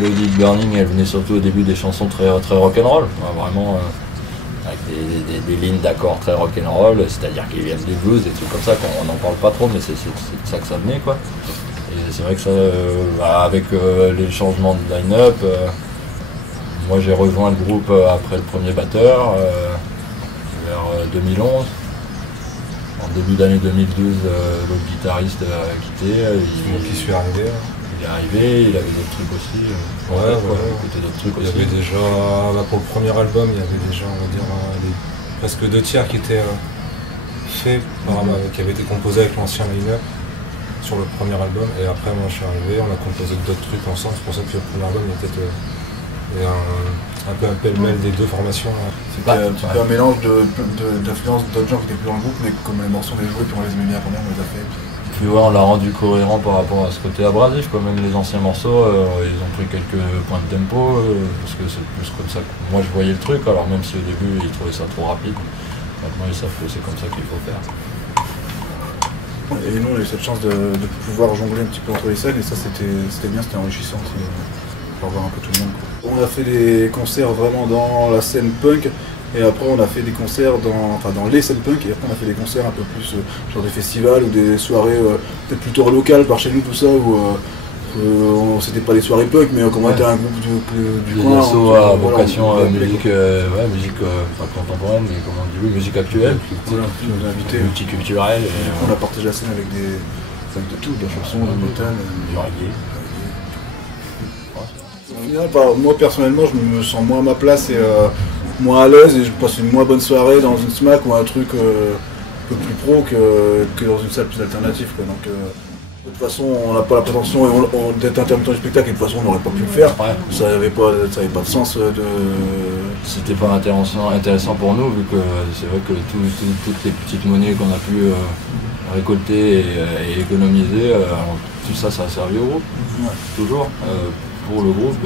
mélodie de Burning, elle venait surtout au début des chansons très rock'n'roll, vraiment avec des lignes d'accords très rock'n'roll, c'est-à-dire qu'ils viennent du blues, des trucs comme ça, qu'on n'en parle pas trop, mais c'est de ça que ça venait, quoi. Et c'est vrai que ça, avec les changements de line-up, moi j'ai rejoint le groupe après le premier batteur, vers 2011. En début d'année 2012, l'autre guitariste a quitté. Qui suis arrivé. Il est arrivé, il avait d'autres trucs aussi. Il y avait déjà, pour le premier album, il y avait déjà, on va dire, presque 2/3 qui étaient faits, qui avaient été composés avec l'ancien line-up sur le premier album. Et après, moi je suis arrivé, on a composé d'autres trucs ensemble. C'est pour ça que le premier album était un peu un pêle-mêle des deux formations. C'était un petit peu un mélange d'influences d'autres gens qui étaient plus dans le groupe, mais comme les morceaux on les jouait, puis on les aimait bien quand même, on les a fait. Puis ouais, on l'a rendu cohérent par rapport à ce côté abrasif, quoi. Même les anciens morceaux, ils ont pris quelques points de tempo, parce que c'est plus comme ça que moi je voyais le truc, alors même si au début ils trouvaient ça trop rapide, maintenant ils savent que c'est comme ça qu'il faut faire. Et nous on a eu cette chance de pouvoir jongler un petit peu entre les scènes, et ça c'était bien, c'était enrichissant aussi, pour voir un peu tout le monde, quoi. On a fait des concerts vraiment dans la scène punk, et après on a fait des concerts dans les scènes punk, et après on a fait des concerts un peu plus genre des festivals ou des soirées peut-être plutôt locales par chez nous, tout ça, où c'était pas des soirées punk, mais comme on était un groupe du coin. Des assos à vocation musique pas contemporaine, mais comment on dit, oui, musique actuelle, voilà, nous a invités, multiculturelle. On a partagé la scène avec de tout, de la chanson, du métal, du reggae. Au final, moi personnellement, je me sens moins à ma place et moins à l'aise, et je passe une moins bonne soirée dans une SMAC ou un truc un peu plus pro que dans une salle plus alternative, quoi. Donc, de toute façon, on n'a pas la prétention d'être intermittent du spectacle, et de toute façon, on n'aurait pas pu le faire. Ouais. Ça n'avait pas de sens de. C'était pas intéressant pour nous, vu que c'est vrai que toutes les petites monnaies qu'on a pu récolter et économiser, tout ça, ça a servi au groupe. Ouais. Toujours. Pour le groupe,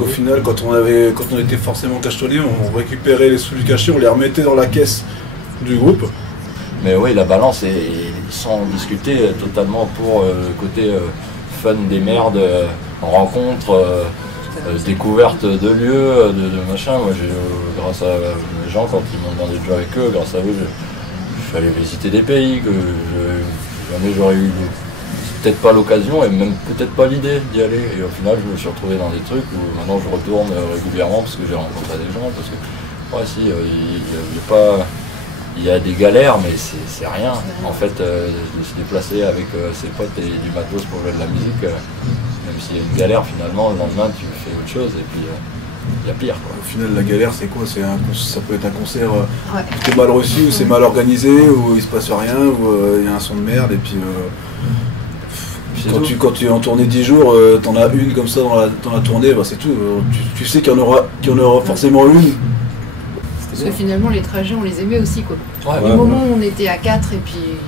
au final, quand on était forcément cachetonné, on récupérait les sous du cachet, on les remettait dans la caisse du groupe. Mais oui, la balance est sans discuter totalement pour le côté fun des merdes, rencontres, découverte de lieux, de machin. Moi, grâce à les gens, quand ils m'ont demandé de jouer avec eux, grâce à eux, je suis allé visiter des pays que jamais j'aurais eu peut-être pas l'occasion et même peut-être pas l'idée d'y aller. Et au final, je me suis retrouvé dans des trucs où maintenant je retourne régulièrement parce que j'ai rencontré des gens. Parce que, ouais, si, il y a des galères, mais c'est rien. En fait, de se déplacer avec ses potes et du matos pour jouer de la musique, même s'il y a une galère, finalement, le lendemain, tu fais autre chose et puis il y a pire, quoi. Au final, la galère, c'est quoi? Ça peut être un concert qui est mal reçu, ou c'est mal organisé, où il se passe rien, où il y a un son de merde, et puis quand tu es en tournée 10 jours, t'en as une comme ça dans la tournée, bah c'est tout. Tu sais qu'il y en aura forcément une. Parce que finalement, les trajets, on les aimait aussi, quoi. Ouais, le moment où on était à 4 et puis.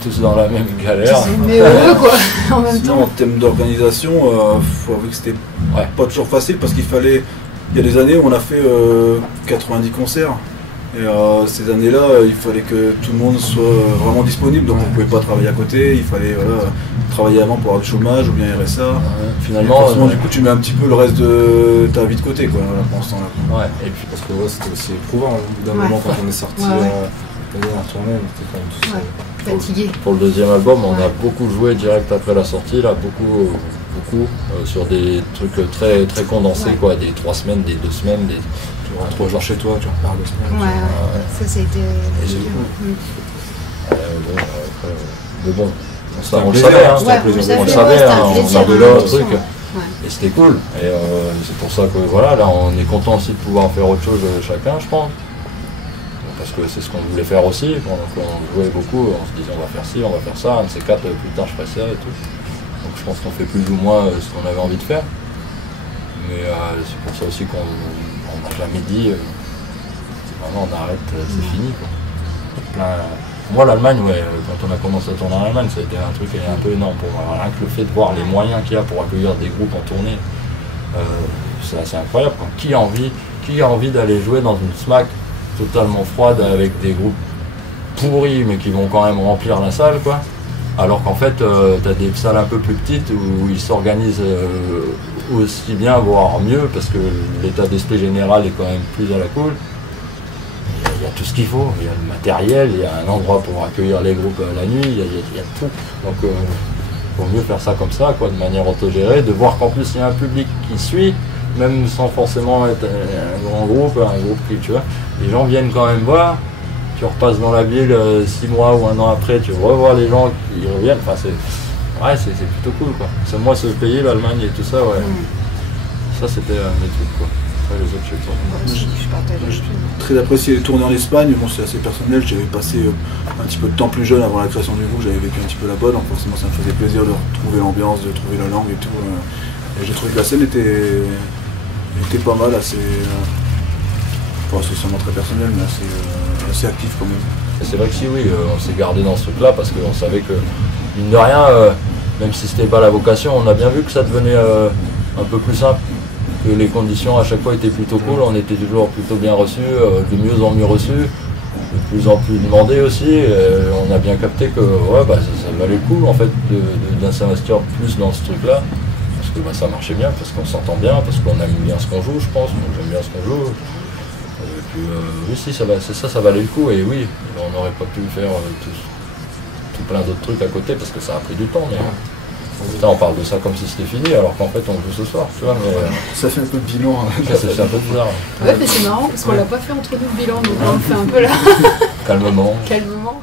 Tous dans la même galère. Mais heureux, quoi, en même Sinon, temps. en termes d'organisation, faut avouer que c'était pas toujours facile, parce qu'il y a des années où on a fait 90 concerts. Et ces années-là, il fallait que tout le monde soit vraiment disponible, donc on ne pouvait pas travailler à côté, il fallait travailler avant pour avoir du chômage ou bien RSA. Ouais, finalement, forcément, du coup, tu mets un petit peu le reste de ta vie de côté, quoi, pendant ce temps-là. Ouais, et puis parce que c'était aussi éprouvant, au bout d'un moment, quand on est sorti en tournée, on était quand même tous fatigués. Pour le deuxième album, on a beaucoup joué direct après la sortie, là, beaucoup sur des trucs très, très condensés, quoi, des 3 semaines, des 2 semaines, des 3 jours chez toi, tu repars 2 semaines. Ça a été. Mais bon, on le savait, hein, on savait le truc, et c'était cool. Et c'est pour ça que voilà, là on est content aussi de pouvoir faire autre chose chacun, je pense. Parce que c'est ce qu'on voulait faire aussi, donc on jouait beaucoup, on se disait on va faire ci, on va faire ça, un de ces 4 plus tard je ferai ça et tout. Donc je pense qu'on fait plus ou moins ce qu'on avait envie de faire. Mais c'est pour ça aussi qu'on n'a jamais dit maintenant on arrête, c'est fini, quoi. Moi l'Allemagne, quand on a commencé à tourner en Allemagne, ça a été un truc un peu énorme pour moi. Rien que le fait de voir les moyens qu'il y a pour accueillir des groupes en tournée, c'est assez incroyable, quoi. Qui a envie d'aller jouer dans une SMAC totalement froide avec des groupes pourris mais qui vont quand même remplir la salle, quoi. Alors qu'en fait, tu as des salles un peu plus petites où ils s'organisent aussi bien, voire mieux, parce que l'état d'esprit général est quand même plus à la cool. Il y a tout ce qu'il faut, il y a le matériel, il y a un endroit pour accueillir les groupes la nuit, il y a tout. Donc il vaut mieux faire ça comme ça, quoi, de manière autogérée, de voir qu'en plus il y a un public qui suit, même sans forcément être un grand groupe, qui, tu vois. Les gens viennent quand même voir, tu repasses dans la ville 6 mois ou 1 an après, tu revois les gens qui reviennent, enfin c'est plutôt cool, quoi. C'est moi ce pays, l'Allemagne et tout ça, ouais. Ça c'était mes trucs, quoi. Les autres, je sais pas. J'ai très apprécié les tournées en Espagne, bon, c'est assez personnel, j'avais passé un petit peu de temps plus jeune avant la création du groupe, j'avais vécu un petit peu là-bas, donc forcément ça me faisait plaisir de retrouver l'ambiance, de trouver la langue et tout. Et j'ai trouvé que la scène était pas mal, assez, pas spécialement très personnel, mais assez actif quand même. C'est vrai que si oui, on s'est gardé dans ce truc-là parce qu'on savait que, mine de rien, même si c'était pas la vocation, on a bien vu que ça devenait un peu plus simple. Que les conditions à chaque fois étaient plutôt cool, on était toujours plutôt bien reçus, de mieux en mieux reçus, de plus en plus demandés aussi. On a bien capté que ouais, ça valait le coup en fait de s'investir plus dans ce truc-là, parce que ça marchait bien, parce qu'on s'entend bien, parce qu'on aime bien ce qu'on joue, je pense, donc j'aime bien ce qu'on joue. Et puis oui, si, ça valait le coup, et oui, on n'aurait pas pu faire tout plein d'autres trucs à côté, parce que ça a pris du temps. Mais, putain, on parle de ça comme si c'était fini, alors qu'en fait on joue ce soir, tu vois. Mais, ça fait un peu de bilan. C'est un peu bizarre. Ouais, mais c'est marrant parce qu'on l'a pas fait entre nous le bilan, donc on le fait un peu là. Calmement. Calmement.